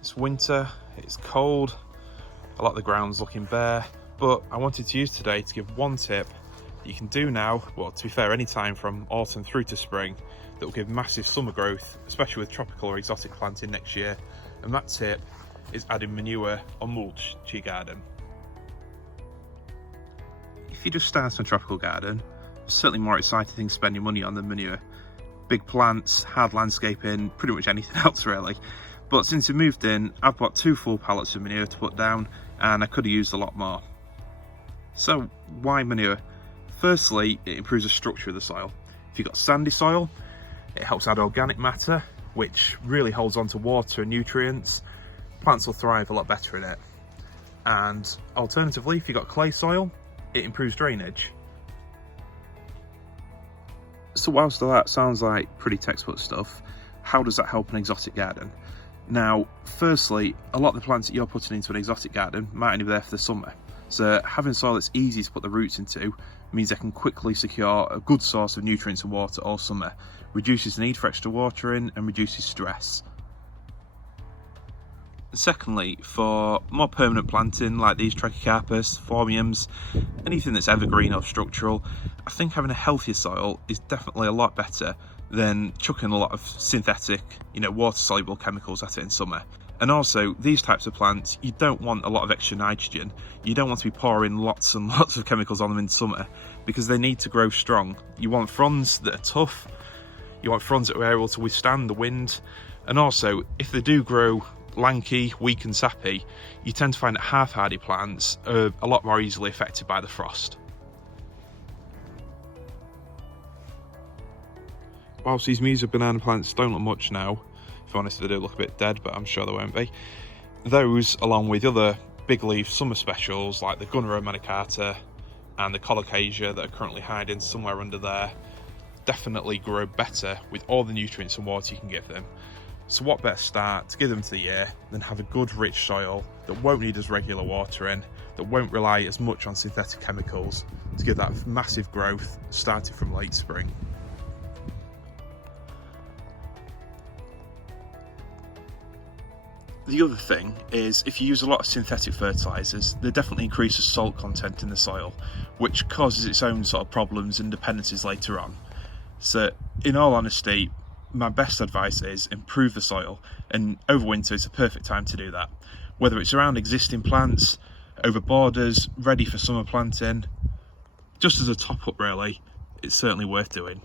It's winter, it's cold, a lot of the ground's looking bare, but I wanted to use today to give one tip you can do now, well, to be fair, any time from autumn through to spring, that will give massive summer growth, especially with tropical or exotic planting next year. And that tip is adding manure or mulch to your garden. If you just start a tropical garden, there's certainly more exciting things to spend your money on than manure. Big plants, hard landscaping, pretty much anything else really. But since we moved in, I've bought 2 full pallets of manure to put down, and I could have used a lot more. So why manure? Firstly, it improves the structure of the soil. If you've got sandy soil, it helps add organic matter, which really holds on to water and nutrients. Plants will thrive a lot better in it. And alternatively, if you've got clay soil, it improves drainage. So whilst all that sounds like pretty textbook stuff, how does that help an exotic garden? Now, firstly, a lot of the plants that you're putting into an exotic garden might only be there for the summer. So having soil that's easy to put the roots into means they can quickly secure a good source of nutrients and water all summer, reduces the need for extra watering and reduces stress. Secondly, for more permanent planting like these Trachycarpus, Phormiums, anything that's evergreen or structural, I think having a healthier soil is definitely a lot better than chucking a lot of synthetic, water-soluble chemicals at it in summer. And also, these types of plants, you don't want a lot of extra nitrogen. You don't want to be pouring lots and lots of chemicals on them in summer because they need to grow strong. You want fronds that are tough. You want fronds that are able to withstand the wind. And also, if they do grow lanky, weak and sappy, you tend to find that half-hardy plants are a lot more easily affected by the frost. Whilst these Musa banana plants don't look much now, if I'm honest, they do look a bit dead, but I'm sure they won't be. Those, along with other big leaf summer specials like the Gunnera manicata and the Colocasia that are currently hiding somewhere under there, definitely grow better with all the nutrients and water you can give them. So what better start to give them to the year than have a good rich soil that won't need as regular watering, that won't rely as much on synthetic chemicals to give that massive growth starting from late spring. The other thing is, if you use a lot of synthetic fertilisers, they definitely increase the salt content in the soil, which causes its own sort of problems and dependencies later on. So, in all honesty, my best advice is improve the soil, and over winter is a perfect time to do that. Whether it's around existing plants, over borders, ready for summer planting, just as a top up really, it's certainly worth doing.